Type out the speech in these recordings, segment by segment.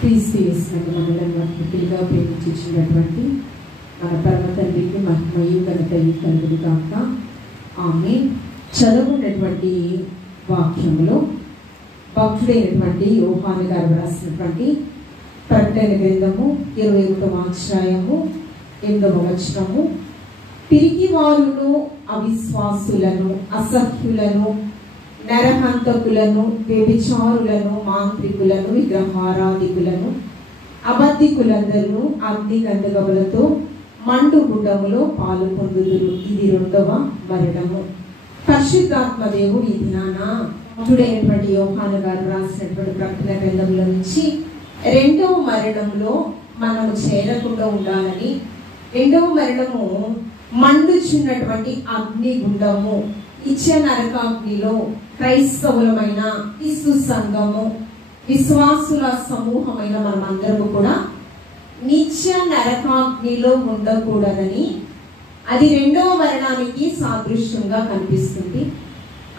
క్రీస్తు యేసునందు మనలను మిక్కిలిగా ప్రేమించుచున్నటువంటి మన పరమ తండ్రికి మహిమయు ఘనతయు కలుగును గాక. ఆమేన్. చదువుకున్నటువంటి వాక్యంలో భక్తుడైనటువంటి యోహాను గారు రాసినటువంటి ప్రకటన గ్రంథము 21వ అధ్యాయము 8వ వచనము, పిరికి వారును అవిశ్వాసులను అసహ్యులను నరహంతకులను వ్యభిచారులను మాంత్రికులను విగ్రహారాధికులను అబద్ధికులందరూ అగ్ని గంధకములతో మండు గుండములో పాలు పొందుదురు. ఇది 2వ మరణము. పరిశుద్ధాత్మ దేవుడు ఈ దినాన భక్తుడైనటువంటి యోహాను గారు రాసినటువంటి ప్రకటన గ్రంథంలో నుంచి 2వ మరణంలో మనము చేరకుండా ఉండాలని, 2వ మరణము మండుచున్నటువంటి అగ్ని గుండము, ఇచ్చే నరకాగ్నిలో క్రైస్తవులమైన క్రీస్తు సంఘము విశ్వాసుల సమూహమైన మనమందరము కూడా నిత్య నరకాగ్నిలో ఉండకూడదని, అది 2వ మరణానికి సాదృశ్యంగా కనిపిస్తుంది.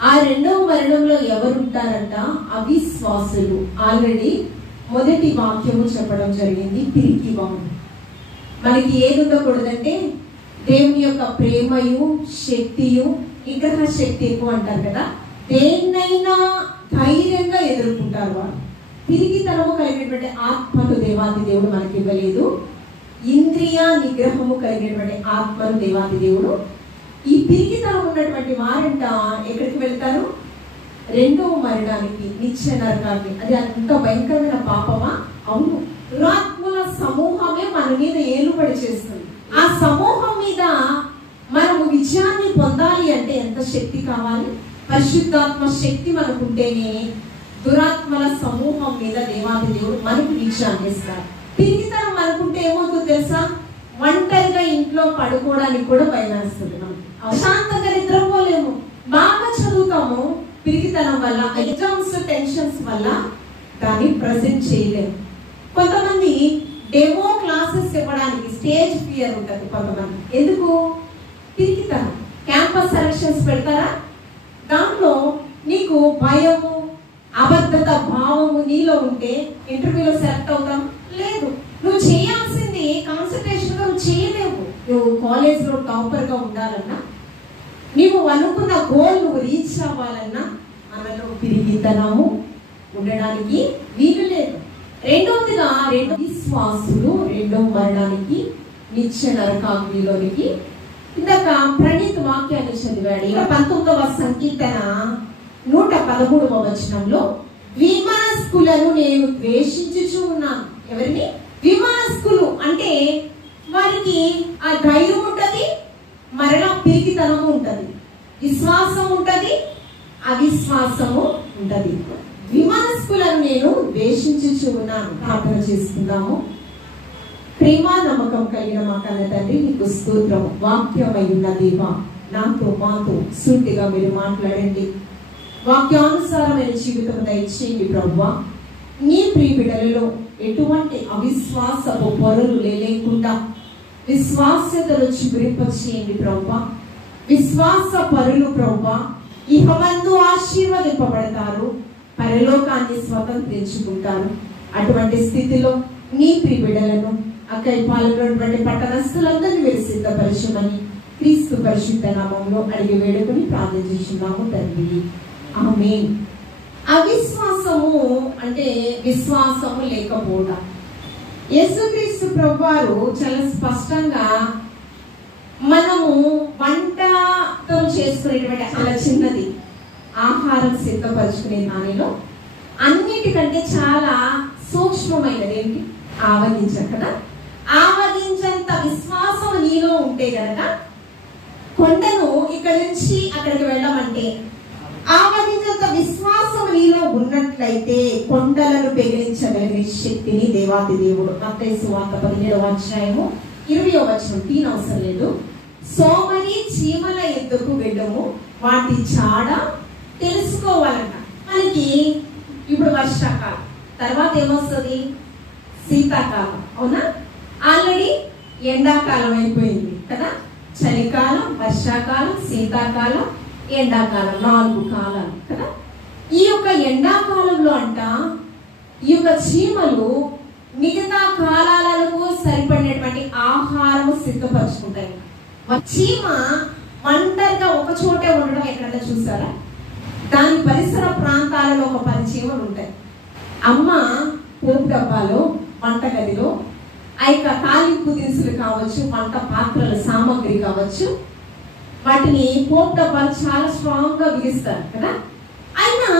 ఆ 2వ మరణంలో ఎవరుంటారంట? అవిశ్వాసులు. ఆల్రెడీ మొదటి వాక్యము చెప్పడం జరిగింది, పిరికి వారు. మనకి ఏది ఉండకూడదంటే దేవుని యొక్క ప్రేమయు శక్తియు, విగ్రహ శక్తి ఎక్కువ అంటారు కదా, దేన్నైనా ధైర్యంగా ఎదుర్కొంటారు వారు. పిరికితనము కలిగినటువంటి ఆత్మను దేవాది దేవుడు మనకి ఇవ్వలేదు. ఇంద్రియ నిగ్రహము కలిగినటువంటి ఆత్మను దేవాది దేవుడు. ఈ పిరికితనం ఉన్నటువంటి వారంట ఎక్కడికి వెళ్తారు? 2వ మరణానికి, నిత్య నరకానికి. అది అంత భయంకరమైన పాపమా? అవును. దురాత్మల సమూహమే మన మీద ఏలుబడి చేస్తుంది. ఆ సమూహం మీద మనము విజయాన్ని పొందాలి అంటే ఎంత శక్తి కావాలి? పరిశుద్ధాత్మ శక్తి మనకుంటేనే దురాత్మల సమూహం మీద దేవాది దేవుడు మనకు విజయాన్ని ఇస్తారు. పిరికితనం మనకుంటే ఏమవుతుందో తెలుసా? ఒంటరిగా ఇంట్లో పడుకోవడానికి కూడా భయం వేస్తుంది. మనం అశాంతంగా నిద్రపోలేము. బాగా చదువుతాము, పిరికితనం వల్ల, ఎగ్జామ్స్ టెన్షన్స్ వల్ల దాన్ని ప్రజెంట్ చేయలేము. కొంతమంది డెమో క్లాసెస్ ఇవ్వడానికి స్టేజ్ ఫియర్ ఉంటుంది కొంతమంది. ఎందుకు? పిరికితనం. క్యాంపస్ సెలక్షన్స్ పెడతారా, దాంట్లో నీకు భయము అబద్ధత భావము నీలో ఉంటే ఇంటర్వ్యూలో సెలెక్ట్ అవుతాం లేదు. నువ్వు చేయాల్సింది కాన్సన్ట్రేషన్ గా నువ్వు చేయలేవు. నువ్వు కాలేజ్ లో టాపర్ గా ఉండాలన్నా, నీవు అనుకున్న గోల్ నువ్వు రీచ్ అవ్వాలన్నా మనలో పిరికితనము ఉండడానికి వీలు లేదు. రెండవదిగా విశ్వాసులు 2వ మరణానికి, నిత్య నరకాగ్నిలోనికి. ఇందాక ప్రణీత్ వాక్యాన్ని చదివాడు. 19వ సంకీర్తన 113వ వచనంలో, విమనస్కులను నేను ద్వేషించుచు ఉన్నాను. ఎవరిని? విమనస్కులు అంటే వారికి ఆ ధైర్యం ఉంటది, మరణ పిరికితనము ఉంటది, విశ్వాసం ఉంటది, అవిశ్వాసము ఉంటది. విమనస్కులను నేను ద్వేషించుచు ఉన్నాను. ప్రార్థన చేసుకుందాము. ప్రేమ నమ్మకం కలిగిన మా కన్న తండ్రి, నీకు స్తోత్రం. వాక్యమై ఉన్న దేవా, నాతో మాతో సూటిగా మీరు మాట్లాడండి. వాక్యానుసారమైన జీవితం దయచేయండి ప్రభువా. నీ ప్రియ బిడ్డలలో ఎటువంటి అవిశ్వాసపు పొరలు లేకుండా విశ్వాసతలో చిగురింపచేయండి ప్రభువా. విశ్వాస పరులు ప్రభువా ఇహమందు ఆశీర్వదింపబడతారు, పరలోకాన్ని స్వతంత్రించుకుంటారు. అటువంటి స్థితిలో నీ ప్రియ బిడ్డలను అక్కడి పాల్గొన్నటువంటి పట్టణస్థులందరినీ మీరు సిద్ధపరచమని క్రీస్తు పరిశుద్ధ నామంలో అడిగి వేడుకొని ప్రార్థించున్నాము తండ్రి. ఆమేన్. అవిశ్వాసము అంటే విశ్వాసము లేకపోవడం. యేసుక్రీస్తు ప్రభువారు చాలా స్పష్టంగా మనము వంటతో చేసుకునేటువంటి చాలా చిన్నది ఆహారం సిద్ధపరచుకునే దానిలో అన్నిటికంటే చాలా సూక్ష్మమైనది ఏంటి? ఆవగింజ కదా. ఆవగింజంత విశ్వాసం నీలో ఉంటే గనక కొండను ఇక్కడి నుంచి అక్కడికి వెళ్ళమంటే, ఆవగింజంత విశ్వాసం నీలో ఉన్నట్లయితే కొండలను పెగిలించగలిగే శక్తిని దేవాది దేవుడు మత్తయి సువార్త 17వ అధ్యాయము 20వ వచనం తీనవసరం లేదు. సోమరి చీమల ఎద్దుకు వెళ్ళము, వాటి చాడ తెలుసుకోవాలన్న. మనకి ఇప్పుడు వర్షాకాలం, తర్వాత ఏమొస్తుంది? శీతాకాలం. అవునా? ఆల్రెడీ ఎండాకాలం అయిపోయింది కదా. చలికాలం, వర్షాకాలం, శీతాకాలం, ఎండాకాలం, 4 కాలాలు కదా. ఈ యొక్క ఎండాకాలంలో అంట ఈ యొక్క చీమలు సిద్ధపరచుకుంటాయి. చీమ ఒంటరిగా ఒక చోటే ఉండడం ఎక్కడైనా చూసారా? దాని పరిసర ప్రాంతాలలో ఒక 10 చీమలు ఉంటాయి. అమ్మ పోపు డబ్బాలో, వంటగదిలో ఆ యొక్క తాలింపు దినుసులు కావచ్చు, వంట పాత్రల సామాగ్రి కావచ్చు, వాటిని పోపు డబ్బాలు చాలా స్ట్రాంగ్ గా బిగిస్తారు కదా. అయినా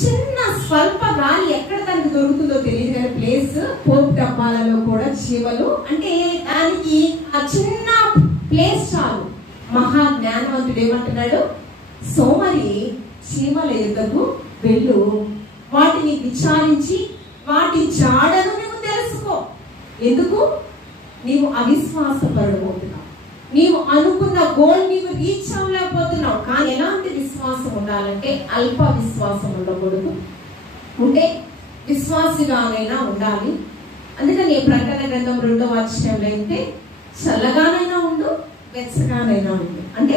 చిన్న స్వల్ప గాలి ఎక్కడ తనకు దొరుకుతుందో తెలియదు కానీ ప్లేస్ పోపు డబ్బాలలో కూడా చీమలు, అంటే దానికి ఆ చిన్న ప్లేస్ చాలు. మహా జ్ఞానవంతుడు ఏమంటున్నాడు? సోమరి చీమల ఎద్దకు వెళ్ళు, వాటిని విచారించి వాటి జాడను నువ్వు తెలుసుకో. ఎందుకు? నీవు అవిశ్వాసపడబోతున్నావు. నీవు అనుకున్న గోల్ నీవు రీచ్ అవ్వలేకపోతున్నావు. కానీ ఎలాంటి విశ్వాసం ఉండాలంటే అల్ప విశ్వాసం ఉండకూడదు, ఉంటే విశ్వాసిగానైనా ఉండాలి. అందుకని ప్రకటన గ్రంథం 2వ అధ్యాయంలో అయితే చల్లగానైనా ఉండు, వెచ్చగానైనా ఉండు. అంటే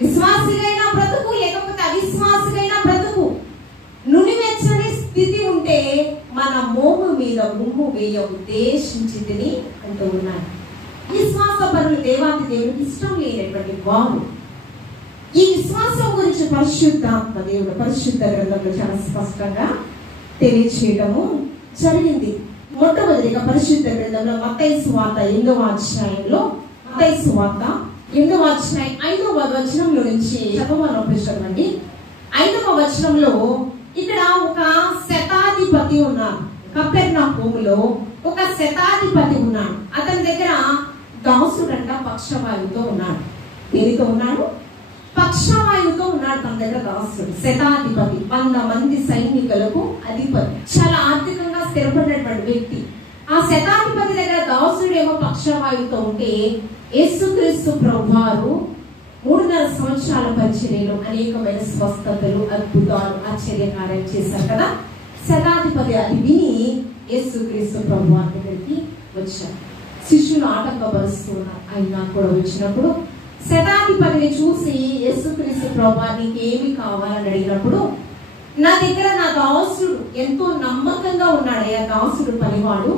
విశ్వాసిగైనా బ్రతుకు, లేకపోతే అవిశ్వాసిగైనా బ్రతుకు. నునివెచ్చని స్థితి ఉంటే మన మోము మీద ముమ్ము వేయ ఉద్దేశించింది అంటూ ఉన్నాయి. విశ్వాసపరులు దేవాది దేవుడికి ఇష్టం లేనటువంటి వారు. ఈ విశ్వాసం గురించి పరిశుద్ధాత్మ దేవుడు పరిశుద్ధ గ్రంథంలో చాలా స్పష్టంగా తెలియచేయడము జరిగింది. మొట్టమొదటిగా పరిశుద్ధ గ్రంథంలో మత్తయి సువార్త 8వ అధ్యాయంలో, మత్తయి సువార్త 8వ అధ్యాయం 5వ వచనంలో నుంచి చదవాలండి. 5వ వచనంలో ఇక్కడ ఒక శతాధిపతి ఉన్నారు. కపెర్నహూములో ఒక శతాధిపతి ఉన్నాడు. అతని దగ్గర దాసుడంట పక్షవాయువుతో ఉన్నాడు. దేనితో ఉన్నాడు? పక్షవాయువుతో ఉన్నాడు. తన దగ్గర దాసుడు శతాధిపతి, 100 మంది సైనికులకు అధిపతి, చాలా ఆర్థికంగా స్థిరపడినటువంటి వ్యక్తి. ఆ శతాధిపతి దగ్గర దాసుడేమో పక్షవాయువుతో ఉంటే యేసుక్రీస్తు ప్రభువారు 3.5 సంవత్సరాల పరిచర్యలో అనేకమైన స్వస్థతలు, అద్భుతాలు, ఆశ్చర్యకార్యాలు చేశారు కదా. శతాధిపతి అది విని యేసుక్రీస్తు ప్రభువారి దగ్గరికి వచ్చారు. శిష్యులు ఆటంకపరుస్తున్నారు. అయినా కూడా వచ్చినప్పుడు శతాధిపతిని చూసి యేసుక్రీస్తు ప్రభువారికి ఏమి కావాలని అడిగినప్పుడు, నా దగ్గర నా దాసుడు ఎంతో నమ్మకంగా ఉన్నాడు. ఆ దాసుడు పనివాడు,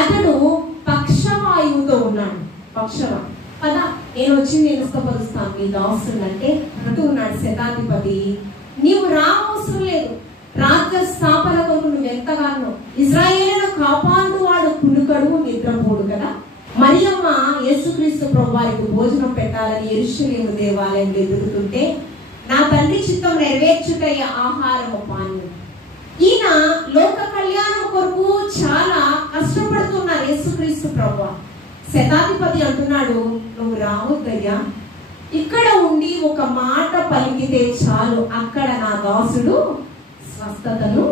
అతడు పక్షవాయువుతో ఉన్నాడు. పక్షవాయు కదా, నేను వచ్చి నేను ఇష్టపరుస్తాను నీ దాసుడు అంటే అంటూ ఉన్నాడు శతాధిపతి. నీవు రావసరం లేదు, రాజ్య స్థాపన కొరకు నువ్వు ఎంతగానో ఇశ్రాయేలును కాపాడు వాడు కునుకడు నిద్రపోడు కదా. మరియమ్మ యేసుక్రీస్తు ప్రభువారికి భోజనం పెట్టాలని యెరూషలేము దేవాలయంలో ఎదుగుతుంటే, నా తండ్రి చిత్తం నెరవేర్చుటయ్య ఆహారము పానీయం. ఈయన లోక కళ్యాణం కొరకు చాలా కష్టపడుతున్నారు యేసుక్రీస్తు ప్రభువారు. శతాధిపతి అంటున్నాడు, నువ్వు రావద్దయ్యా, ఇక్కడ ఉండి ఒక మాట పలికితే చాలు, అక్కడ నా దాసుడు స్వస్థతను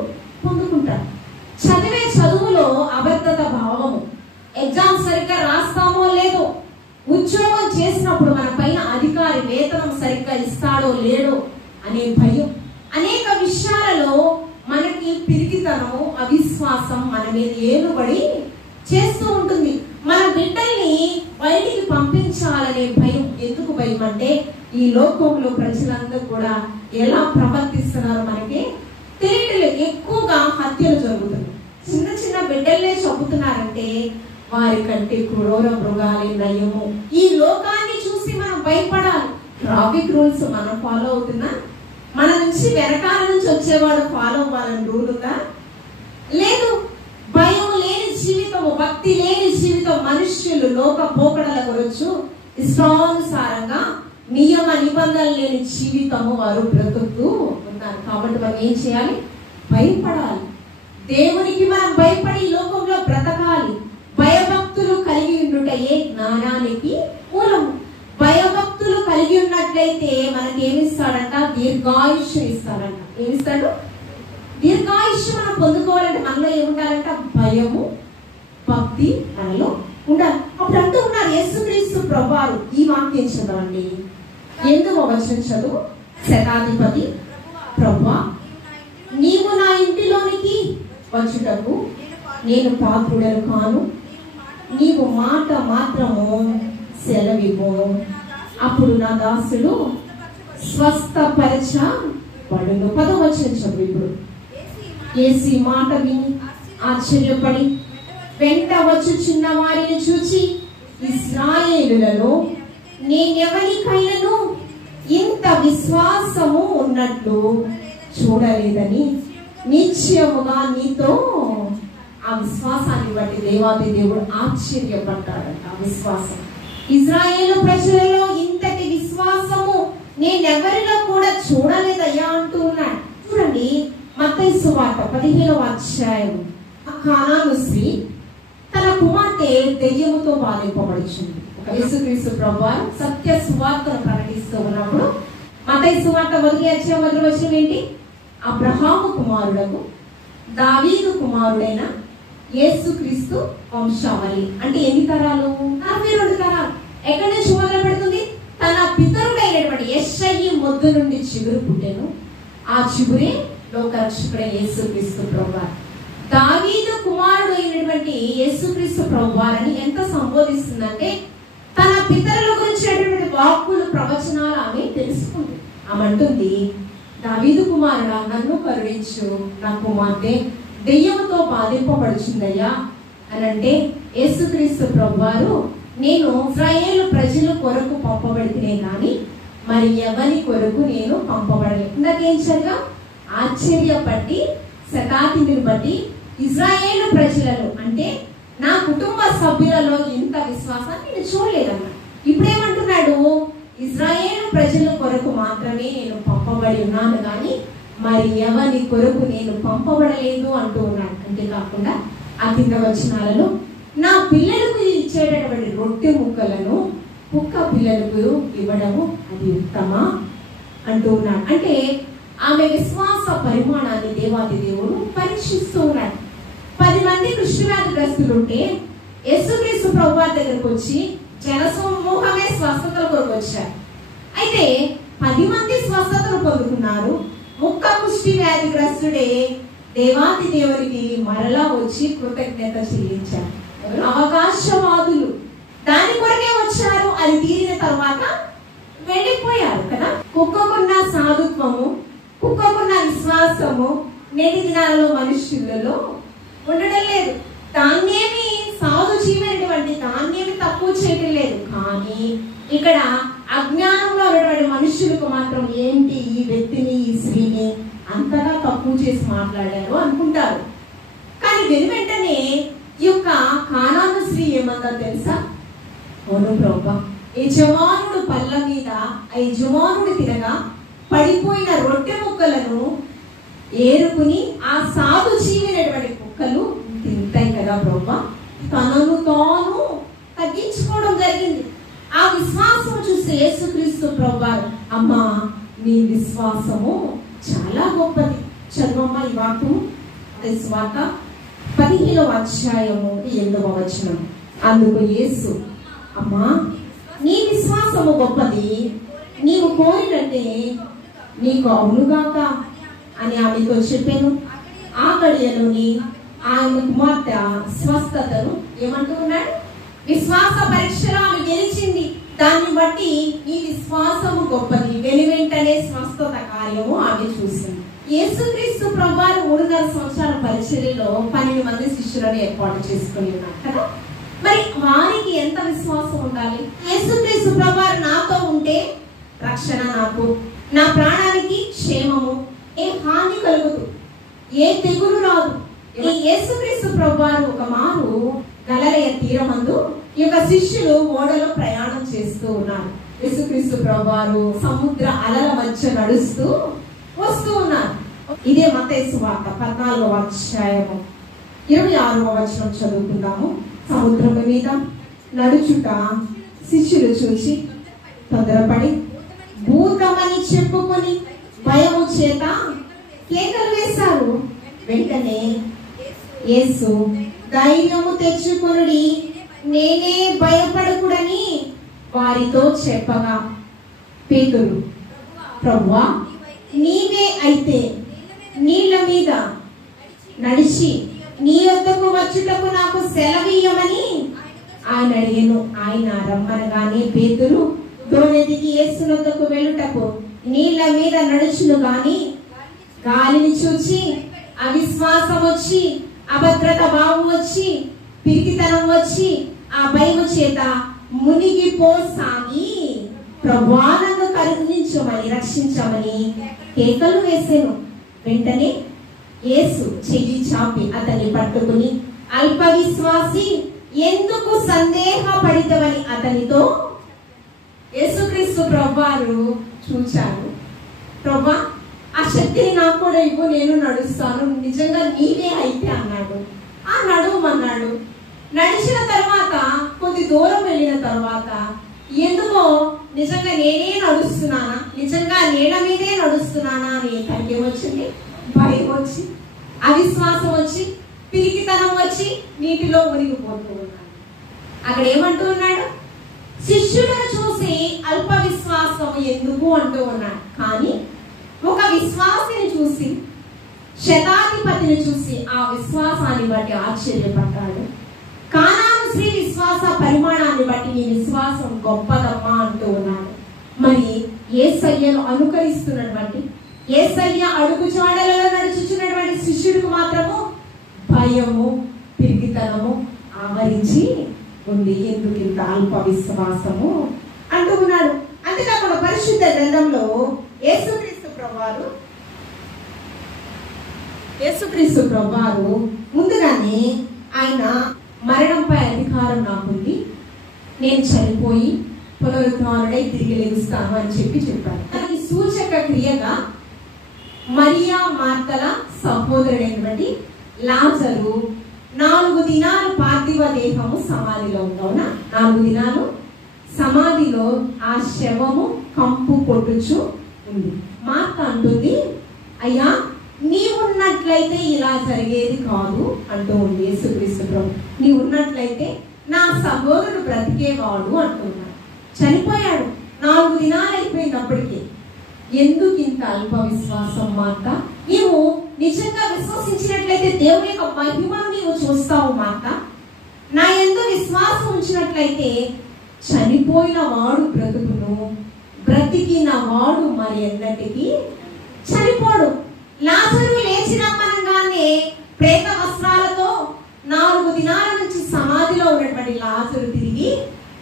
పొందుకుంటాడు. చదివే చదువులో అబద్ధత భావము, ఎగ్జామ్ సరిగ్గా రాస్తామో లేదో, ఉద్యోగం చేసినప్పుడు మన పైన అధికారి వేతనం సరిగ్గా ఇస్తాడో లేడో అనే భయం, అనేక విషయాలలో మనకి పిరికితనం, అవిశ్వాసం మన మీద ఏలుబడి చేస్తూ ఉంటుంది. మన బిడ్డల్ని బయటికి పంపించాలనే భయం. ఎందుకు భయం అంటే ఈ లోకంలో ప్రజలందరూ కూడా ఎలా ప్రవర్తిస్తున్నారో మనకి తెలియట్లేదు. ఎక్కువగా హత్యలు జరుగుతున్నాయి. చిన్న చిన్న బిడ్డలే చంపుతున్నారంటే వారి కంటే క్రూర మృగాలే నయము. ఈ లోకాన్ని చూసి మనం భయపడాలి. ట్రాఫిక్ రూల్స్ మనం ఫాలో అవుతున్నా? మన నుంచి వెనకాల నుంచి వచ్చేవాడు ఫాలో అవ్వాలని రూల్ ఉందా? లేదు. భయం లేని జీవితము, భక్తి లేని జీవితం, మనుష్యులు లోక పోకడల గురించి ఇష్టానుసారంగా నియమ నిబంధనలు లేని జీవితము వారు బ్రతుకుతూ ఉన్నారు. కాబట్టి మనం ఏం చేయాలి? భయపడాలి. దేవునికి మనం భయపడి లోకంలో బ్రతకాలి. భయభక్తులు కలిగి ఉండుటయే జ్ఞానానికి మూలము. భయభక్తులు కలిగి ఉన్నట్లయితే మనకి ఏమిస్తాడంట? దీర్ఘాయుష్యం ఇస్తాడంట. ఏమిస్తాడు? దీర్ఘాయుష్యం మనం పొందుకోవాలంటే మనలో ఏముండాలంట? భయము, భక్తి మనలో ఉండాలి. అప్పుడు అంటూ ఉన్నారు యేసుక్రీస్తు ప్రభువారు. ఈ వాక్యం చదవండి, 8వ వచనం చదువు. శతాధిపతి, ప్రభువా, నీవు నా ఇంటిలోనికి వచ్చుటకు నేను పాత్రుడను కాను, నీవు మాట మాత్రము సెలవివ్వు, అప్పుడు నా దాసుడు స్వస్థపరచబడును. 10వ వచనం చదువు. ఇప్పుడు యేసు మాట విని ఆశ్చర్యపడి వెంట వచ్చి చిన్న వారిని చూచి ఇశ్రాయేలులలో నేనెవరికైనాను ఇంత విశ్వాసము ఉన్నట్లు చూడలేదని నిశ్చయముగా నీతో ఆ విశ్వాసాన్ని బట్టి దేవాది దేవుడు ఆశ్చర్యపడ్డాడంట. ఆ విశ్వాసం ఇశ్రాయేలు ప్రజలలో ఇంతటి విశ్వాసము నేనెవరిలో కూడా చూడలేదయ్యా అంటూ ఉన్నాడు. చూడండి మత్తయి సువార్త 15వ అధ్యాయం. కానాను స్త్రీ తన కుమార్తె దెయ్యముతో బాధింపబడుచుంది. యేసుక్రీస్తు ప్రభువారు సత్య సువార్తను ప్రకటిస్తూ ఉన్నప్పుడు మత్తయి సువార్త 1వ అధ్యాయం 1వ వచనం ఏంటి? అబ్రహాము కుమారుడకు దావీదు కుమారుడైన యేసుక్రీస్తు వంశావళి. అంటే ఎన్ని తరాలు? 42 తరాలు. ఎక్కడి నుంచి మొదలు పెడుతుంది? తన పితరుడైనటువంటి యెషయి మొద్దు నుండి చిగురు పుట్టెను, ఆ చిగురే లోకరక్షకుడైన యేసుక్రీస్తు ప్రభువారు. దావీదు కుమారుడు అయినటువంటి యేసుక్రీస్తు ప్రభువారని ఎంత సంబోధిస్తుందంటే తన పితరుల గురించినటువంటి వాక్కులు ప్రవచనాలు ఆమె తెలుసుకుంది. ఆమె అంటుంది, దావీదు కుమారుడా నన్ను కరుణించు, నా కుమార్తె దెయ్యముతో బాధింపబడుచుందయ్యా అని అంటే యేసుక్రీస్తు ప్రభువారు నేను ఇశ్రాయేలు ప్రజల కొరకు పంపబడితేనే కానీ మరి ఎవరి కొరకు నేను పంపబడలేదు. ఇందాకేం చదివా? ఆశ్చర్యపట్టి శతాధిని బట్టి ఇశ్రాయేలు ప్రజలలో అంటే నా కుటుంబ సభ్యులలో ఇంత విశ్వాసాన్ని నేను చూడలేదన్న. ఇప్పుడేమంటున్నాడు? ఇశ్రాయేలు ప్రజల కొరకు మాత్రమే నేను పంపబడి ఉన్నాను కానీ మరి ఎవరి కొరకు నేను పంపబడలేదు అంటూ ఉన్నాడు. అంతేకాకుండా ఆ కింద వచనాలలో నా పిల్లలకు ఇచ్చేటటువంటి రొట్టె ముక్కలను కుక్క పిల్లలకు ఇవ్వడము అది ఉత్తమా అంటూ ఉన్నాడు. అంటే ఆమె విశ్వాస పరిమాణాన్ని దేవాది దేవుడు పరీక్షిస్తూ ఉన్నాడు. 10 మంది కృష్ణవ్యాధిగ్రస్తులుంటే యేసుక్రీస్తు ప్రభువారి దగ్గరకు వచ్చి జనసమూహమే స్వస్థతల కొరకు వచ్చారు. అయితే 10 మంది స్వస్థతలు పొందుకున్నారు. ముక్క కుష్టి వ్యాధిగ్రస్తుడే దేవాది దేవునికి మరలా వచ్చి కృతజ్ఞత చెల్లించారు. అవకాశవాదులు దాని కొరకే వచ్చారు, అది తీరిన తర్వాత వెళ్ళిపోయారు కదా. కుక్కకున్న సాధుత్వము, కుక్కకున్న విశ్వాసము నేటి దినాలలో మనుషులలో ఉండడం లేదు. దాన్నేమి సాధు జీవనటువంటి దాన్నేమి తక్కువ చేయడం లేదు. కానీ ఇక్కడ అజ్ఞానంలో ఉన్నటువంటి మనుషులకు మాత్రం ఏంటి ఈ వ్యక్తిని ఈ స్త్రీని అంతగా తక్కువ చేసి మాట్లాడారు అనుకుంటారు. కానీ వెంటనే ఈ యొక్క కానాను స్త్రీ ఏమందో తెలుసా? అవును ప్రభువా, యజమానుడు పళ్ళ మీద ఆ యజమానుడు తినగా పడిపోయిన రొట్టె ముక్కలను ఏరుకుని ఆ సాధు జీవినటువంటి కుక్కలు తింటాయి కదా ప్రభువా. తనను తాను తగ్గించుకోవడం జరిగింది. ఆ విశ్వాసం చూస్తే యేసుక్రీస్తు ప్రభువారు అమ్మా నీ విశ్వాసము చాలా గొప్పది. చదువమ్మ ఈ వాక్యము స్వాత 15వ అధ్యాయము 8వ వచనం. అందుకు యేసు అమ్మా నీ విశ్వాసము గొప్పది, నీవు కోరినట్టే నీకు అవునుగాక అని ఆమెతో చెప్పాను. ఆ గడియలోని ఆయన కుమార్తె స్వస్థతను ఏమంటూ ఉన్నాడు? విశ్వాస పరీక్షలో ఆమె గెలిచింది. దాన్ని బట్టి ఈ విశ్వాసము గొప్పది. వెంటనే స్వస్థత కార్యము ఆమె చూసింది. యేసుక్రీస్తు ప్రభువారు 3.5 సంవత్సరాల పరిచర్యలో 12 మంది శిష్యులను ఏర్పాటు చేసుకుని ఉన్నారు కదా. మరి వారికి ఎంత విశ్వాసం ఉండాలి? యేసుక్రీస్తు ప్రభువారు నాతో ఉంటే రక్షణ నాకు, నా ప్రాణానికి క్షేమము, ఏ హాని కలుగుదు, ఏ తెగులు రాదు. ఈ యేసుక్రీస్తు ప్రభువారు ఒక మారు గలిలయ తీరమందు ఈ యొక్క శిష్యులు ఓడలో ప్రయాణం చేస్తూ ఉన్నారు. యేసుక్రీస్తు ప్రభువారు సముద్ర అలల మధ్య నడుస్తూ వస్తూ ఉన్నారు. ఇదే మత్తయి సువార్త 14వ అధ్యాయము 26వ వచనం చదువుకుందాము. సముద్రం మీద నడుచుట శిష్యులు చూసి తొందరపడి భూతమని చెప్పుకొని భయము చేత కేకలు వేశారు. వెంటనే యేసు ధైర్యము తెచ్చుకొనుడి, నేనే, భయపడకుడని వారితో చెప్పగా పేతురు ప్రభువా నీవే అయితే నీళ్ల మీద నడిచి నీ వద్దకు వచ్చుటకు నాకు సెలవీయమని ఆయన అడిగాను. ఆయన రమ్మనగానే పేతురు దోణి దిగి యేసు వద్దకు వెళ్ళుటకు నీళ్ల మీద నడుచును గాని గాలిని చూచి అవిశ్వాసం వచ్చి, అభద్రత భావం వచ్చి, పిరికితనం వచ్చి ఆ భయము చేత మునిగిపోసాగి ప్రభువా నన్ను కరుణించమని రక్షించమని కేకలు వేసెను. వెంటనే యేసు చెయ్యి చాపి అతన్ని పట్టుకుని, అల్ప విశ్వాసి ఎందుకు సందేహపడితవని అతనితో యేసుక్రీస్తు ప్రభువారు చూచారు. ప్రభా, ఆ శక్తిని నాకు కూడా ఇవ్వు, నేను నడుస్తాను, నిజంగా నీవే అయితే అన్నాడు. ఆ నడుమన్నాడు. నడిచిన తర్వాత కొద్ది దూరం వెళ్ళిన తర్వాత ఎందుకో నిజంగా నేనే నడుస్తున్నానా, నిజంగా నీళ్ళ మీదే నడుస్తున్నానా అని తనకి వచ్చింది. భయం వచ్చి, అవిశ్వాసం వచ్చి, పిరికితనం వచ్చి నీటిలో మునిగిపోతూ ఉన్నాడు. అక్కడ ఏమంటూ ఉన్నాడు? శిష్యులను చూసి అల్ప విశ్వాసం ఎందుకు అంటూ ఉన్నాడు. కానీ ఒక విశ్వాసిని చూసి, శతాధిపతిని చూసి ఆ విశ్వాసాన్ని బట్టి ఆశ్చర్యపడ్డాడు. కానాను స్త్రీ విశ్వాస పరిమాణాన్ని బట్టి నీ విశ్వాసం గొప్పదమ్మా అంటూ ఉన్నాడు. మరి యేసయ్యను అనుకరిస్తున్నటువంటి, యేసయ్య అడుగు జాడలలో నడుచుచున్నటువంటి శిష్యుడికి మాత్రము భయము, పిరికితనము ఆవరించి ఉంది. ఎందుకు ఇంత అల్ప విశ్వాసము అంటూ ఉన్నాడు. అంతేకాకుండా పరిశుద్ధ గ్రంథంలో యేసుక్రీస్తు ప్రభువారు ముందుగానే ఆయన మరణంపై అధికారం నాకుంది, నేను చనిపోయి పునరుత్థానుడై తిరిగి లేస్తాను అని చెప్పారు. దానికి సూచక క్రియగా మరియా మార్తల సహోదరుడైనటువంటి లాజరు 4 దినాలు పార్థివ దేహము సమాధిలో ఉందా, 4 దినాలు సమాధిలో ఆ శవము కంపు కొట్టుచు ఉంది. మార్త అంటుంది, అయ్యా నీవున్నట్లయితే ఇలా జరిగేది కాదు అంటూ ఉంది. యేసుక్రీస్తు ప్రభు, నీవున్నట్లయితే నా సహోదరుడు బ్రతికేవాడు అంటున్నాడు. చనిపోయాడు, 4 దినాలు అయిపోయినప్పటికీ ఎందుకు ఇంత అల్ప విశ్వాసం మార్త? నీవు నిజంగా విశ్వసించినట్లయితే దేవుని యొక్క మహిమను నీవు చూస్తావు మార్త. నా యందు విశ్వాసం ఉంచినట్లయితే చనిపోయిన వాడు బ్రతుకును, బ్రతికిన వాడు మరి ఎన్నటికీ చనిపోడు. లాజరు లేచినమ్మనగానే ప్రేత వస్త్రాలతో 4 దినాల నుంచి సమాధిలో ఉన్నటువంటి లాజరు తిరిగి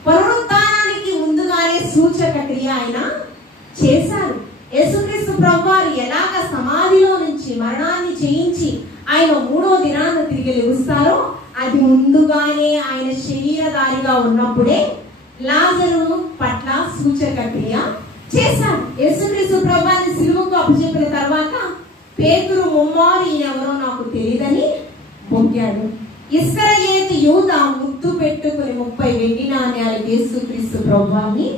పునరుత్థానానికి ముందుగానే సూచక క్రియ ఆయన చేశారు. యేసుక్రీస్తు ప్రభువారు ఎలాగ సమాధిలో నుంచి మరణాన్ని జయించి ఆయన 3వ దినాన తిరిగి లేస్తారో అది ముందుగానే ఆయన శరీరధారిగా ఉన్నప్పుడే లాజరు పట్ల సూచక క్రియ చేశాడు. యేసుక్రీస్తు ప్రభువారిని సిలువకు అప్పచెప్పిన తర్వాత పేతురు ముమ్మారు ఈయనెవరో నాకు తెలియదని మొక్కాడు. ఇస్కరియోతు యూదా ముద్దు పెట్టుకుని 30 వెండి నాణ్యాలు యేసుక్రీస్తు ప్రభువారిని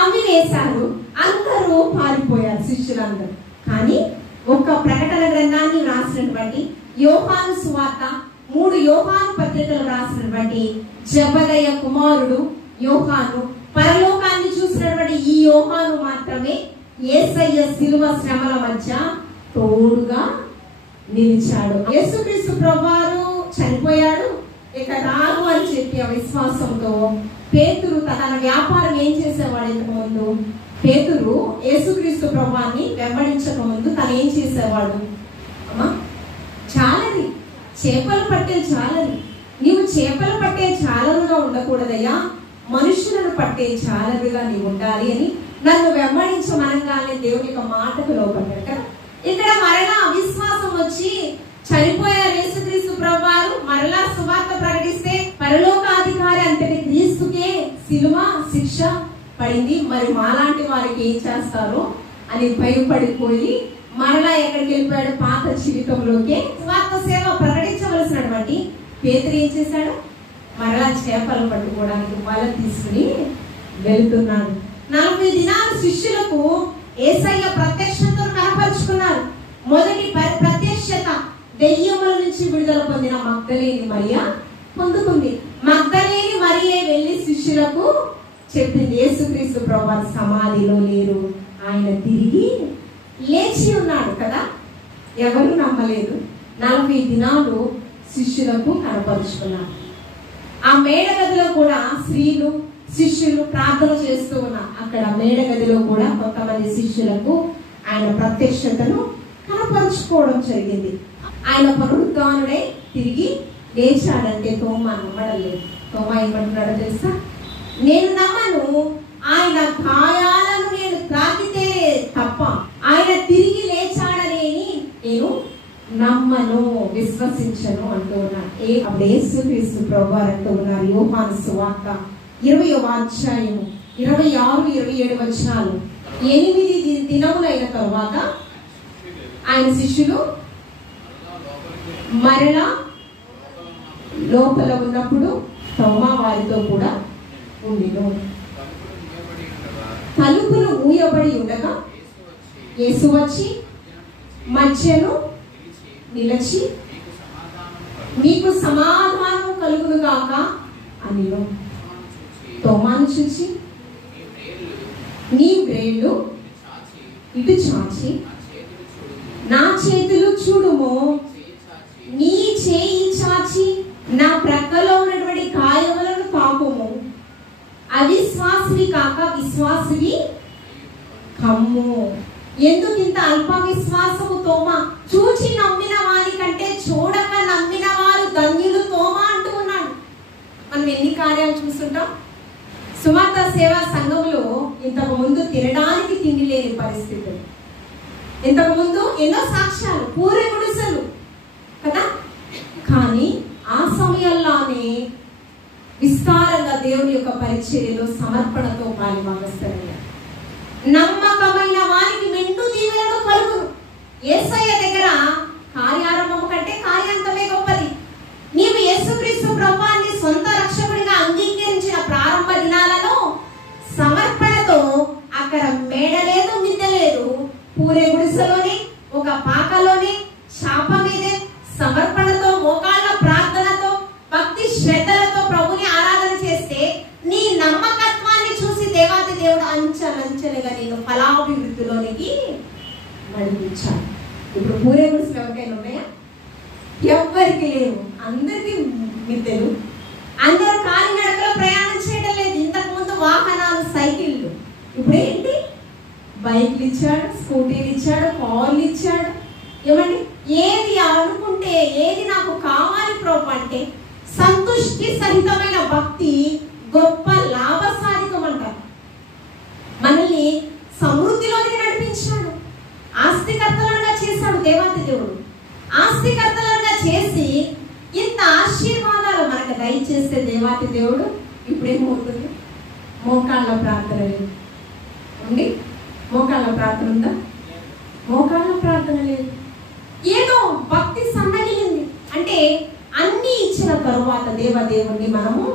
అమ్మి వేశారు. అందరూ పారిపోయారు శిష్యులందరూ. కానీ ఒక ప్రకటన గ్రంథాన్ని రాసినటువంటి యోహాను సువార్త, 3 యోహాను పత్రికలు రాసినటువంటి జబదయ కుమారుడు యోహాను, పరలోకాన్ని చూసినటువంటి ఈ యోహాను మాత్రమే యేసయ్య శిలువ శ్రమల మధ్య తోడుగా నిలిచాడు. యేసుక్రీస్తు ప్రభువారు చనిపోయాడు, ఇక రాను అని చెప్పి ఆ విశ్వాసంతో పేతురు తన వ్యాపారం ఏం చేసేవాడు? ఇంతకు ముందు పేతురు యేసుక్రీస్తు ప్రభువాన్ని వెంబడించక ముందు తను ఏం చేసేవాడు? అమ్మా, చాలని చేపలు పట్టే చాలని. నీవు చేపలు పట్టే చాలరుగా ఉండకూడదయ్యా, మనుషులను పట్టే చాలరుగా నీవు ఉండాలి అని నన్ను వెంబడించమనగానే దేవుని యొక్క మాటకు లోపడ్డాడు కదా. ఇక్కడ మరలా అవిశ్వాసం వచ్చి చనిపోయారు యేసుక్రీస్తు ప్రభువారు. మరలా సువార్త ప్రకటిస్తే పరలోకాధికారి అంతటి క్రీస్తుకే శిలువ శిక్ష పడింది, మరి మాలాంటి వారికి ఏం చేస్తారో అని భయపడిపోయి మరలా ఎక్కడికి వెళ్ళిపోయాడు? పాత జీవితంలోకి. సువార్త సేవ ప్రకటించవలసినటువంటి పేతురు ఏం చేశాడు? మరలా చేపలు పట్టుకోవడానికి వల తీసుకుని వెళ్తున్నాడు. 40 దినాలు శిష్యులకు యేసయ్య ప్రత్యక్షతను కనపరుచుకున్నారు. మొదటి ప్రత్యక్షత దెయ్యముల నుంచి విడుదల పొందిన మగ్దలేని మరియా పొందుకుంది. మగ్దలేని మరియే వెళ్లి శిష్యులకు చెప్పింది, యేసుక్రీస్తు ప్రభువారు సమాధిలో లేరు, ఆయన తిరిగి లేచి ఉన్నాడు కదా. ఎవరు నమ్మలేదు. 40 దినాలు శిష్యులకు కనపరుచుకున్నారు. ఆ మేడగదిలో కూడా స్త్రీలు శిష్యులు ప్రార్థన చేస్తూ ఉన్నారు. అక్కడ మేడగదిలో కూడా కొంతమంది శిష్యులకు ఆయన ప్రత్యక్షతను కనపరుచుకోవడం జరిగింది. ఆయన పునరుత్థానుడై తిరిగి లేచాడంటే తోమా నమ్మడం లేదు. తోమా ఏమంటున్నాడో తెలుసా? నేను నమ్మను. ఆయన గాయాలను నేను తాకితే తప్ప ఆయన తిరిగి లేచాడని నేను నమ్మను, విశ్వసించను అంటూ ఉన్నారు. అప్పుడు యేసుక్రీస్తు ప్రభువారు అంటూ ఉన్నారు, యోహాను సువార్త 20వ అధ్యాయము 26, 27 వచనాలు. 8 దినములైన తరువాత ఆయన శిష్యులు మరలా లోపల ఉన్నప్పుడు తోమా వారితో కూడా ఉండిను. తలుపులు మూయబడి ఉండగా యేసు వచ్చి మధ్యను నిలిచి మీకు సమాధానం కలుగును గాక అనిను. తోమాను చూచి నీ వ్రేళ్ళు ఇటు చాచి నా చేతులు చూడుము, నీ చేయి చాచి నా ప్రక్కలో ఉన్నటువంటి గాయములను తాకుము. అవిశ్వాసివి కాక విశ్వాసివి కమ్ము. ఎందుకు ఇంత అల్ప విశ్వాసము తోమా? చూచి నమ్మిన వారి కంటే చూడక నమ్మిన వారు ధన్యులు తోమా అంటూ ఉన్నాడు. మనం ఎన్ని కార్యాలు చూస్తుంటాం. సువార్త సేవా సంఘంలో ఇంతకు ముందు తినడానికి తిండి లేని పరిస్థితులు, ఇంతకు ముందు ఎన్నో సాక్ష్యాలు, పూరి గుడిసెలు కదా. కానీ ఆ సమయంలోనే విస్తారంగా దేవుని యొక్క పరిచర్యలో సమర్పణతో పాలుభాగస్తులయ్యారు. నమ్మకమైన వారికి మెండు దీవెనలు కలుగును. యేసయ్య దగ్గర కార్యారంభము కంటే కార్యాంతమే గొప్పది. నీవు యేసుక్రీస్తు ప్రభువాన్ని సొంత రక్షకుడిగా అంగీకరించిన ప్రారంభ దినాలలో సమర్పణతో అక్కడ మేడ లేదు, మిద్దె లేదు, పూరే గుడిసెలోనే ఒక పాకలోనే చాప మీదే సమర్పణతో మోకాళ్ళ ప్రార్థనతో భక్తి శ్రద్ధలతో ప్రభుని ఆరాధన చేస్తే నీ నమ్మకత్వాన్ని చూసి దేవాది దేవుడు అంచెలంచెలుగా నేను ఫలాభివృద్ధిలోనికి నడిపించాను. ఇప్పుడు పూరే గుడిసెలు ఎవరికైనా ఉన్నాయా? ఎవ్వరికి లేవు. అందరికి మిద్దెలు, అందరూ కాలినడకలో ప్రయాణం చేయడం లేదు. ఇంతకు ముందు వాహనాలు, సైకిళ్ళు, ఇప్పుడు ఏంటి? బైక్లు ఇచ్చాడు, స్కూటీలు ఇచ్చాడు, కార్లు ఇచ్చాడు. ఏమండి, ఏది అనుకుంటే ఏది నాకు కావాలి ప్రభు అంటే సంతుష్టి సహితమైన భక్తి గొప్ప లాభసాధికం అంటారు. మనల్ని సమృద్ధిలోనికి నడిపించాడు, ఆస్తికర్తలుగా చేశాడు దేవాతి దేవుడు. ఆస్తికర్తలుగా చేసి ఇంత ఆశీర్వాదాలు మనకు దయచేస్తే దేవాతి దేవుడు ఇప్పుడేమవుతుంది? మోకాళ్ళ ప్రార్థన లేదు అండి. మోకాళ్ళ ప్రార్థన ఉందా? మోకాళ్ళ ప్రార్థన లేదు. ఏదో భక్తి సన్నగిలింది అంటే అన్ని ఇచ్చిన తరువాత దేవదేవుణ్ణి మనము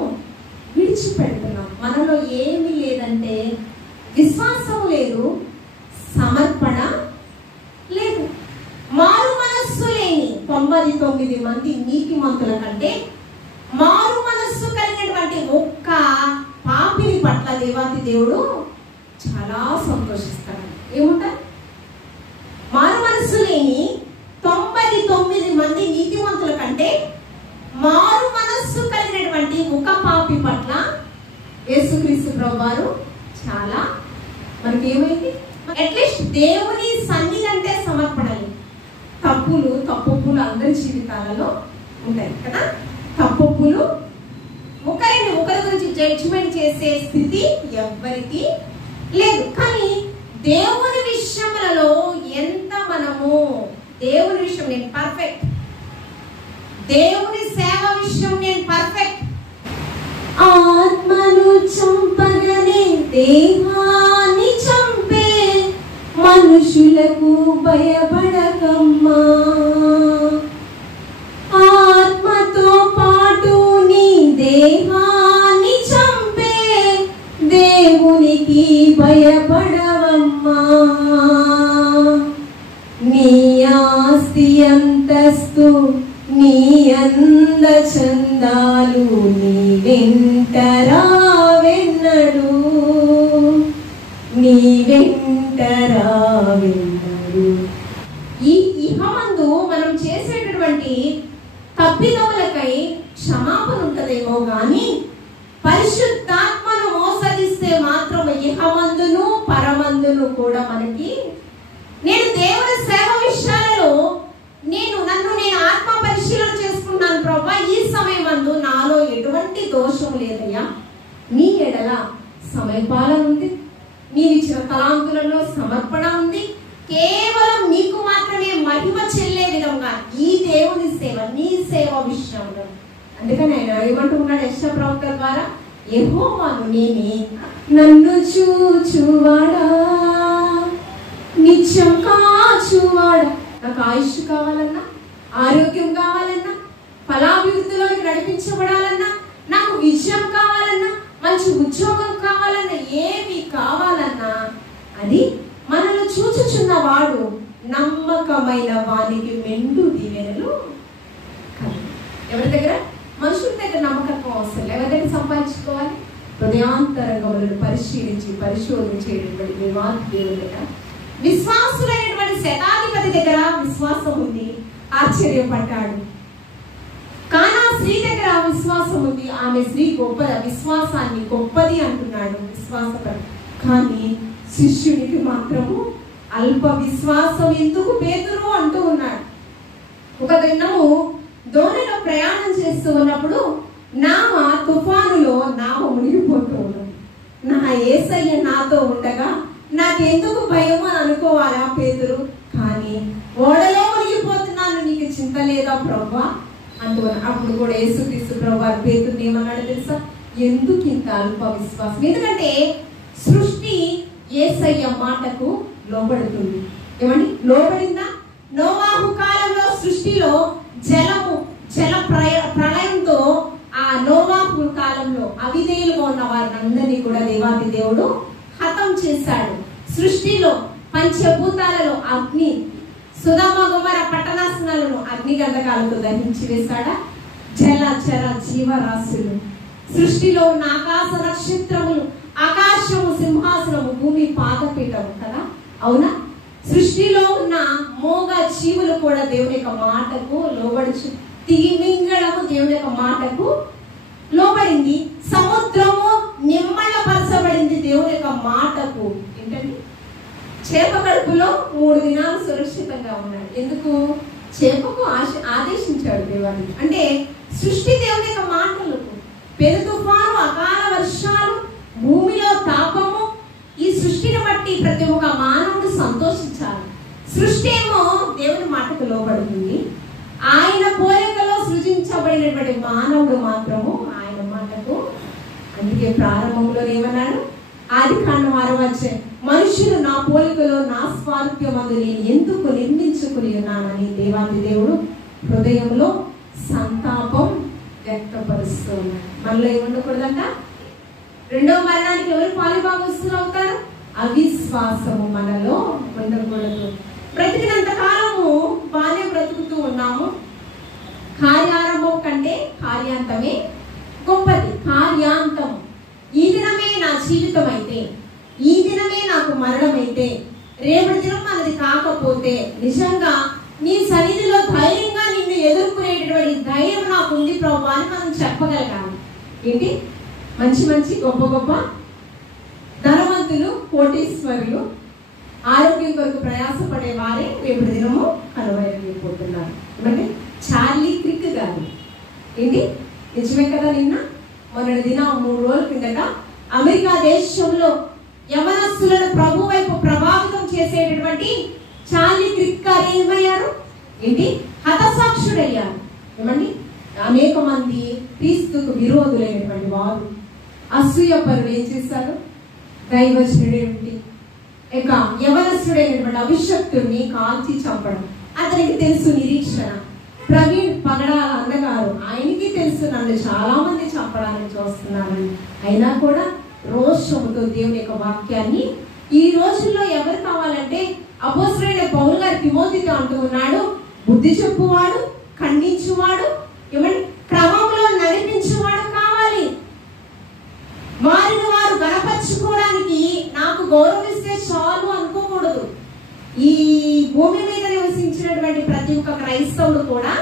విడిచిపెడుతున్నాం. మనలో ఏమీ లేదంటే విశ్వాసం లేదు, సమర్పణ లేదు. మారు మనస్సు లేని 99 మంది నీతిమంతుల కంటే మారు మనస్సు కలిగినటువంటి ఒక్క పాపిని పట్ల దేవాతి దేవుడు చాలా సంతోషిస్తాడు. ఏముంటారు? మారు మనస్సు లేని 99 మంది నీతిమంతుల కంటే మారు మనస్సు కలిగినటువంటి ఒక పాపి పట్ల యేసుక్రీస్తు ప్రభువారు చాలా మనకి ఏమైంది? అట్లీస్ట్ దేవుని సన్నిధి అంటే సమర్పణలు. తప్పులు అందరి జీవితాలలో ఉంటాయి కదా. తప్పులు ఒకరి గురించి జడ్జిమెంట్ చేసే స్థితి ఎవ్వరికి లేదు. కానీ దేవుని విషయములలో ఎంత మనము దేవుని విషయం నేను పర్ఫెక్ట్, దేవుని సేవ విషయం నేను పర్ఫెక్ట్. ఆత్మను చంపగనే దేహాన్ని చంపే మనుషులకు భయపడకమ్మా. ఆత్మతో పాటు నీ దేహాన్ని చంపే దేవునికి భయపడవమ్మా. నీ ఆస్తి అంతస్తు నీ అంద చందాలు నీ వెంటరా వెన్నడు, నీ వెంటరా వెన్నడు. ఈ ఇహమందు మనం చేసేటటువంటి తప్పిదములకై క్షమాపణ ఉంటదేమో గాని పరిశుద్ధాత్మను మోసగిస్తే మాత్రం ఇహమందును పరమందును కూడా మనకి. నేను దేవుని సేవ విషయాలలో నన్ను ఆత్మ పరిశీలన చేసుకున్నాను ప్రభా. ఈ సమయం అందు నాలో ఎటువంటి దోషం లేదయ్యా, నీ ఎడల ఎడల సమయపాలన ఉంది, నీవిచ్చిన తలాంతులలో సమర్పణ ఉంది. కేవలం నీకు మాత్రమే మహిమ చెల్లే విధంగా ఈ దేవుని సేవ, నీ సేవ విషయంలో. అందుకని ఆయన ఏమంటున్నాడు యెషయా ప్రవక్త ద్వారా, యెహోవాను నేనే, నన్ను చూచువాడా, నిత్యం కాచువాడా. నాకు ఆయుష్ కావాలన్నా, ఆరోగ్యం కావాలన్నా, ఫలాభివృద్ధిలోకి నడిపించబడాలన్నా, నాకు విజయం కావాలన్నా, మంచి ఉద్యోగం కావాలన్నా, ఏమి కావాలన్నా అది మనల్ని చూచుచున్నవాడు నమ్మకమైన వానికి మెండు దీవెనలు. ఎవరి దగ్గర? మనుషుల దగ్గర నమ్మకత్వం అవసరం. ఎవరి దగ్గర సంపాదించుకోవాలి? హృదయాంతరంగములను పరిశీలించి పరిశోధించేటటువంటి దేవాది దేవుని దగ్గర, విశ్వాసులైనటువంటి శతాధిపతి దగ్గర విశ్వాసం ఉంది, ఆశ్చర్యపడ్డాడు. కానా స్త్రీ దగ్గర విశ్వాసం ఉంది, ఆమె స్త్రీ గొప్ప విశ్వాసాన్ని గొప్పది అంటున్నాడు విశ్వాసపడి. కానీ శిష్యునికి మాత్రము అల్ప విశ్వాసం ఎందుకు పేతురు అంటూ ఉన్నాడు. ఒక దినము దోణిలో ప్రయాణం చేస్తూ ఉన్నప్పుడు నావ తుఫానులో నావ మునిగిపోతూ ఉన్నది. నా యేసయ్య నాతో ఉండగా నాకెందుకు భయం అని అనుకోవాలా పేతురు? కానీ ఓడలో మునిగిపోతున్నాను, నీకు చింత లేదా ప్రభువా అంటున్నాను. అప్పుడు కూడా యేసుక్రీస్తు ప్రభువారు పేతురుని ఏమన్నాడు తెలుసా? ఎందుకు ఇంత అల్ప విశ్వాసం? ఎందుకంటే సృష్టి యేసయ్య మాటకు లోబడుతుంది. ఏమండి లోబడిందా? నోవాహు కాలంలో సృష్టిలో జల ప్రళయంతో ఆ నోవాహు కాలంలో అవిధేయులుగా ఉన్న వారిని అందరినీ కూడా దేవాది దేవుడు హతం చేశాడు. సృష్టిలో పంచభూతాలలో అగ్ని, సుధమ గుమర పట్టణాసనాలను అగ్ని గంధకాలతో దహించి వేశాడా? జలచర జీవరాశులు, సృష్టిలో ఉన్న ఆకాశ నక్షత్రములు, ఆకాశము సింహాసనము, భూమి పాదపీఠము కదా, అవునా? సృష్టిలో ఉన్న మోగ జీవులు కూడా దేవుని యొక్క మాటకు లోబడుచు, తిమింగళము దేవుని యొక్క మాటకు లోబడింది. సముద్రము నిమ్మళపరచబడింది దేవుని యొక్క మాటకు. ఏంటండి? చేప కడుపులో 3 దినాలు సురక్షితంగా ఉన్నాడు. ఎందుకు? చేపకు ఆదేశించాడు దేవాన్ని. అంటే సృష్టి దేవుని యొక్క మాటలకు, పెను తుఫాను, అకాల వర్షాలు, భూమిలో తాపము, ఈ సృష్టిని బట్టి ప్రతి ఒక్క మానవుడు సంతోషించాలి. సృష్టి ఏమో దేవుని మాటకు లోబడుతుంది, ఆయన పోలికలో సృజించబడినటువంటి మానవుడు మాత్రము ఆయన మాటకు. అందుకే ప్రారంభంలో ఏమన్నాడు? ఆదికాండం 6వ అధ్యాయం, మనుషులు నా పోలికలో నా స్వారూప్యమందు నేను ఎందుకు నిర్మించుకుని ఉన్నానని దేవాది దేవుడు హృదయంలో సంతాపం వ్యక్తపరుస్తూ ఉన్నాడు. మనలో ఏముండకూడదంట? రెండవ మరణానికి ఎవరు పాలుభాగస్తులు అవుతారు? అవిశ్వాసము మనలో ఉండకూడదు. బ్రతికినంత కాలము బాగానే బ్రతుకుతూ ఉన్నాము. కార్యారంభం కంటే కార్యాంతమే గొప్పది. కార్యాంతం, ఈ దినమే నా జీవితం అయితే, ఈ దినమే నాకు మరణం అయితే, రేపటి దినం మనది కాకపోతే నిజంగా నీ సన్నిధిలో ధైర్యంగా నిన్ను ఎదుర్కొనేటటువంటి ధైర్యం నాకు ఉంది ప్రభు అని మనం చెప్పగలగాలి. ఏంటి? మంచి మంచి గొప్ప గొప్ప ధనవంతులు, కోటీశ్వరులు, ఆరోగ్యం కొరకు ప్రయాసపడే వారే రేపటి దినము కనుమరుగైపోతున్నారు. ఏమంటే చార్లీ క్రిక్ గారు ఏంటి? నిజమే కదా. మొన్నటి దినం 3 రోజుల కిందట అమెరికా దేశంలో యవనస్తులను ప్రభు వైపు ప్రభావితం చేసేటటువంటి చార్లీ క్రిక్ గారు ఏమయ్యారు? ఏంటి? హతసాక్షుడయ్యారు. ఏమండి? అనేక మంది క్రీస్తుకు విరోధులైనటువంటి వారు, అసూయపరులు ఏం చేశారు? దైవజనుడేంటి ఇక యవనస్తుడైనటువంటి అభిషక్తుడిని కాల్చి చంపడం. అతనికి తెలుసు నిరీక్షణ. ప్రవీణ్ పగడాల అన్నగారు, ఆయనకి తెలుసు నన్ను చాలా మంది చంపడానికి చూస్తున్నారని, అయినా కూడా రోషముతో దేవుని యొక్క వాక్యాన్ని ఈ రోజుల్లో ఎవరు కావాలంటే అపోస్తలుడైన పౌలు గారు తిమోతితో అంటూ ఉన్నాడు, బుద్ధి చెప్పువాడు, ఖండించువాడు, ఏమంటే క్రమంలో నడిపించువాడు కావాలి. వారిని వారు గణపరచుకోవడానికి నాకు గౌరవిస్తే చాలు అనుకోకూడదు. ఈ భూమి మీద నివసించినటువంటి ప్రతి ఒక్క క్రైస్తవుడు కూడా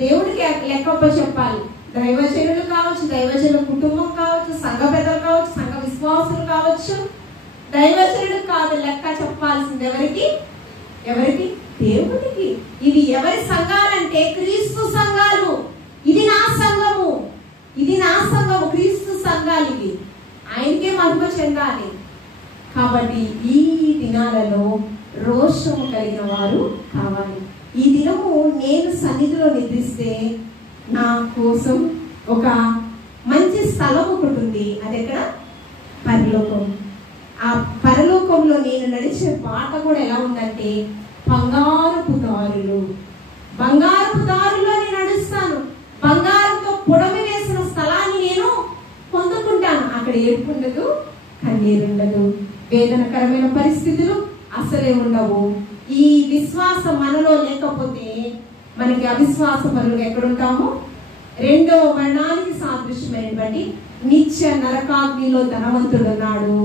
దేవుడికి లెక్కప్ప చెప్పాలి. దైవజనులు కావచ్చు, దైవజనుల కుటుంబం కావచ్చు, సంఘ పెద్దలు కావచ్చు, సంఘ విశ్వాసులు కావచ్చు, దైవజనుడు కాదు లెక్క చెప్పాల్సింది ఎవరికి? దేవుడికి. ఇవి ఎవరి సంఘాలంటే క్రీస్తు సంఘాలు. ఇది నా సంఘము, క్రీస్తు సంఘాలు ఇవి. ఆయనకి కాబట్టి ఈ దినాలలో రోషము కలిగిన వారు కావాలి. ఈ దినము నేను సన్నిధిలో నిద్రిస్తే నా కోసం ఒక మంచి స్థలం ఒకటి ఉంది. అది ఎక్కడ? పరలోకం. ఆ పరలోకంలో నేను నడిచే బాట కూడా ఎలా ఉందంటే బంగారపు దారులు. బంగారపు దారుల్లో నేను నడుస్తాను. బంగారంతో పొడమి వేసిన స్థలాన్ని నేను పొందుకుంటాను. అక్కడ ఏడుపు ఉండదు, కన్నీరు ఉండదు, వేదనకరమైన పరిస్థితులు అసలే ఉండవు. ఈ విశ్వాసం మనలో లేకపోతే మనకి అవిశ్వాస పనులు ఎక్కడుంటామో రెండవ మరణానికి సాదృశ్యమైనటువంటి నిత్య నరకాగ్నిలో ధనవంతుడు ఉన్నాడు,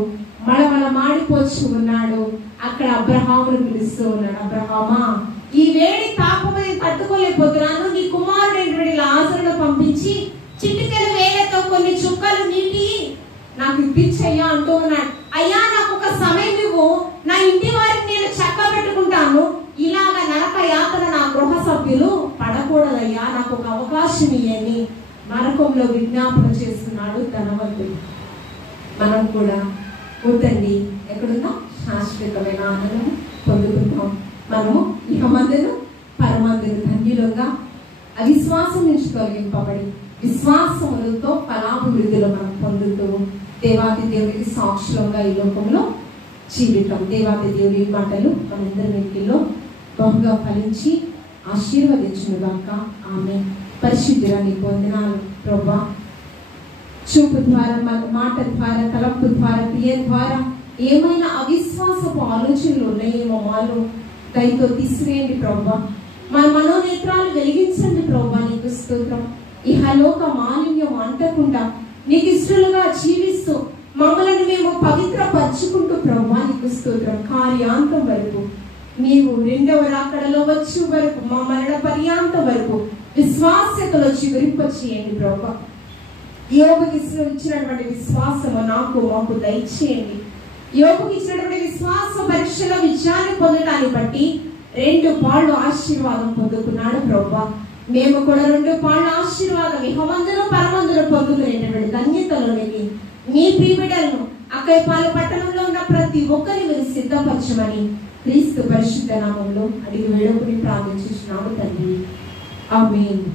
మళమళ మాడిపోచ్చు ఉన్నాడు. అక్కడ అబ్రహామును పిలుస్తూ ఉన్నాడు, అబ్రహామా ఈ వేడి తాపమని తట్టుకోలేకపోతున్నాను, నీ కుమారుడైనటువంటి లాజరును పంపించి చిటికెల వేలతో కొన్ని చుక్కలు నీటి నాకు ఇప్పించయ్యా అంటూ ఉన్నాడు. అయ్యా నాకు ఒక సమయం ఇవ్వు, నా ఇంటి వారికి నేను చక్క పెట్టుకుంటాను, ఇలాగ నరక యాతన నా గృహ సభ్యులు పడకూడదయ్యా, నాకు ఒక అవకాశం ఇయ్యని నరకంలో విజ్ఞాపన చేస్తున్నాడు ధనవంతుడు. మనం కూడా వద్దండి, ఎక్కడున్నా శాశ్వతమైన ఆనందం పొందుకుంటాం. మనము ఇహమందును పరమందును ధన్యులుగా అవిశ్వాసం నుంచి తొలగింపబడి విశ్వాసములతో ఫలాభివృద్ధిలో మనం పొందుతూ దేవాది దేవుడికి సాక్షులంగా ఈ లోకంలో జీవితం. దేవాది దేవుడి మాటలు మనందరి వెంకిలో బహుగా ఫలించి ఆశీర్వదించునుగాక. ఆమె పరిశుద్ధురాని పొందినాను ప్రభా. చూపు ద్వారా, మాట ద్వారా, తలపు ద్వారా, క్రియ ద్వారా ఏమైనా అవిశ్వాసపు ఆలోచనలు ఉన్నాయేమో మాలో దయతో తీసివేయండి ప్రభా. మన మనోనేత్రాలు వెలిగించండి ప్రభా. నీకు స్తోత్రం. ఇహలోక మాలిన్యం అంటకుండా నీకు ఇష్టలుగా జీవిస్తూ మమ్మల్ని మేము పవిత్రపరచుకుంటూ ప్రభా నీకు స్తోత్రం. కార్యాంతం వరకు నీవు రెండవ రాకడలో వచ్చే వరకు మా మరణ పర్యాంతం వరకు విశ్వాసతలో చివరింపచేయండి ప్రభా. యోగుకి ఇచ్చినటువంటి విశ్వాసము నాకు మాకు దయచేయండి. యోగుకి ఇచ్చినటువంటి విశ్వాస పరీక్షలో విజయాన్ని పొందడాన్ని బట్టి 2 పాళ్ళు ఆశీర్వాదం పొందుకున్నాడు ప్రభా. మేము కూడా 2 పాళ్ళ ఆశీర్వాదం ఇహమందును పరమందును పొందుకునేటువంటి ధన్యతలోనికి మీ ప్రియబిడ్డలను అక్కయ్యపాలెం పట్టణంలో ఉన్న ప్రతి ఒక్కరిని మీరు సిద్ధపరచమని క్రీస్తు పరిశుద్ధ నామంలో అడిగి వేడుకుని ప్రార్థించుచున్నాము తండ్రి. ఆమేన్.